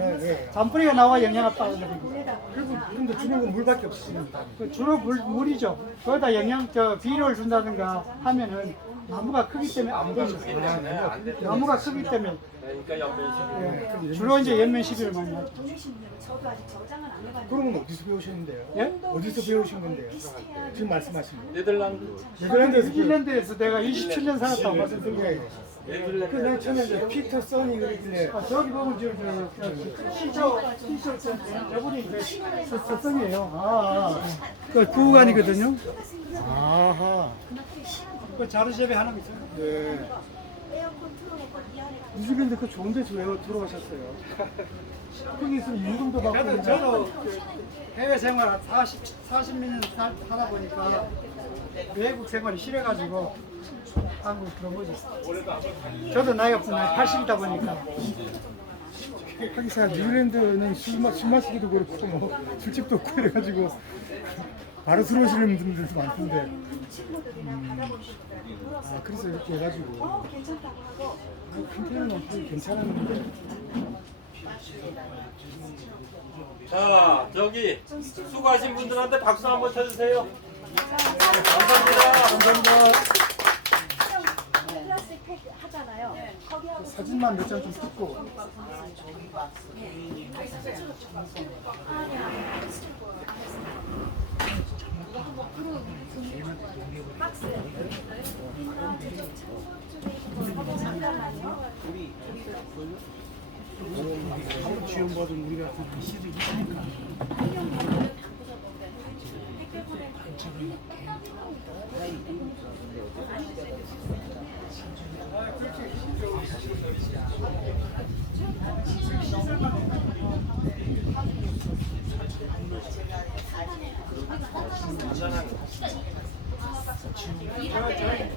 잔뿌리가 나와 영양을 빨아들이고. 그리고 근데 주는 건 물밖에 없습니다. 주로 물이죠. 거기다 비료를 준다든가 하면은 나무가 크기 때문에 안 되죠. 나무가 크기 때문에 그러니까 연변 주로 이제 연면 시비를 많이 하죠. 그러면 어디서 배우셨는데요? 예? 어디서 배우신 건데요? 지금 말씀하신 거. 네덜란드. 네덜란드에서 뉴질랜드에서 내가 27년 살았다고 말씀드린 그 맨 처음에 이제 피터 써니 그러길래 저기 보면 저분이 서성이에요. 그 부관이거든요. 아하. 그 자르제베 하는 거 있어요. 네. 뉴질랜드 그 좋은 데서 왜 들어가셨어요? 거기 있으면 임금도 받고 저도 그 해외 생활 40년 살다 보니까 외국 생활이 싫어가지고 한국 들어온 거죠. 저도 나이가 80이다 보니까. 하기사 뉴질랜드는 술 마시기도 그렇고 뭐 술집도 없고 그래가지고 바로 들어오시는 분들도 많던데. 아 그래서 이렇게 해가지고 컨테이너는 괜찮았는데. 자, 저기 수고하신 분들한테 박수 한번 쳐주세요. 감사합니다. 플라스틱 팩 하잖아요. 거기하고 사진만 몇 장 좀 찍고. 한번 지원받은 우리 같은 시들이 있으니까.